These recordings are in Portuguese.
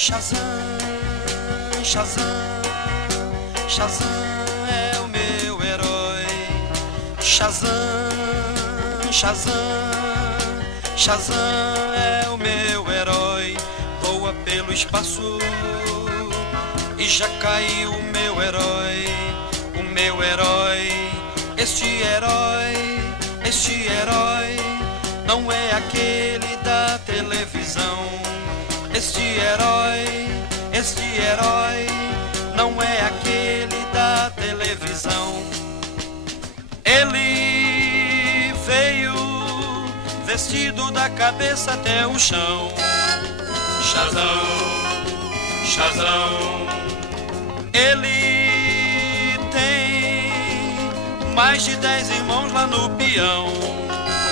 Shazam, Shazam, Shazam é o meu herói. Shazam, Shazam, Shazam é o meu herói. Voa pelo espaço e já caiu o meu herói. O meu herói, este herói, este herói não é aquele da televisão. Este herói não é aquele da televisão. Ele veio vestido da cabeça até o chão. Shazam, Shazam. Ele tem mais de 10 irmãos lá no peão.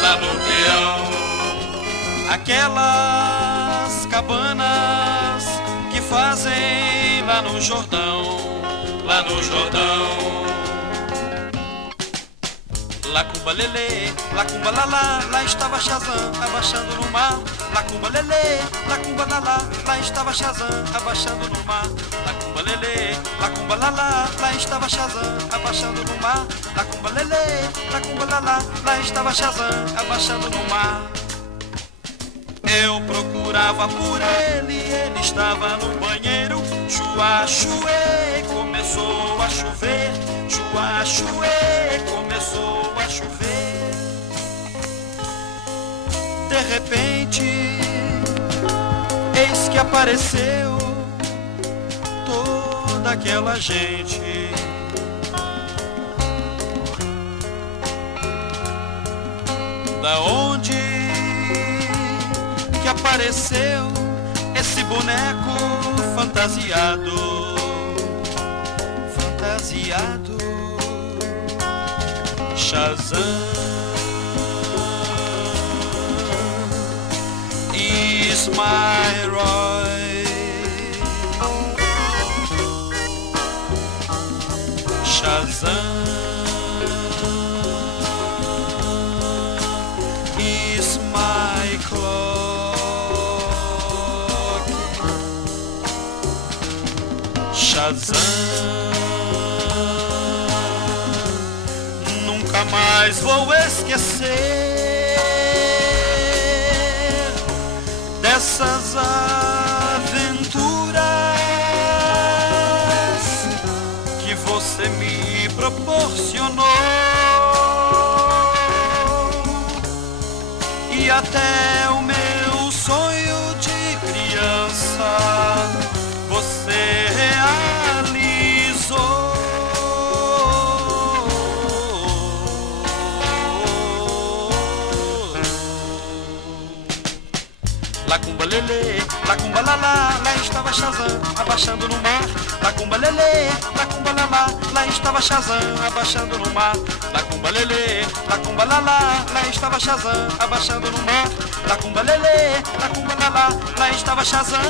Lá no peão. Aquelas cabanas que fazem lá no Jordão. Lá no Jordão. Lacumba lelê, lacumba lalá, lá estava Shazam abaixando no mar. Lacumba lelê, lacumba lalá, lá estava Shazam abaixando no mar. Lacumba lelê, lacumba lalá, lá estava Shazam abaixando no mar. Lacumba lelê, lacumba lalá, lá estava Shazam abaixando no mar. Eu procurava por ele estava no banheiro. Chua, chuê, começou a chover. Chua, chuê, começou a chover. De repente, eis que apareceu toda aquela gente. Da onde que apareceu esse boneco fantasiado? Fantasiado. Shazam is my herói. Shazam is my clock. Shazam, nunca mais vou esquecer dessas aventuras que você me proporcionou. E até o meu sonho de criança você realizou. Lacumba lelê, lacumba lalá, lá estava Shazam abaixando no mar. Lacumba lelê, lacumba lalá, lá estava Shazam abaixando no mar. Lacumba lelê, lacumba lalá, lá estava Shazam abaixando no mar. Lacumba lelê, lacumba lalá, lá estava Shazam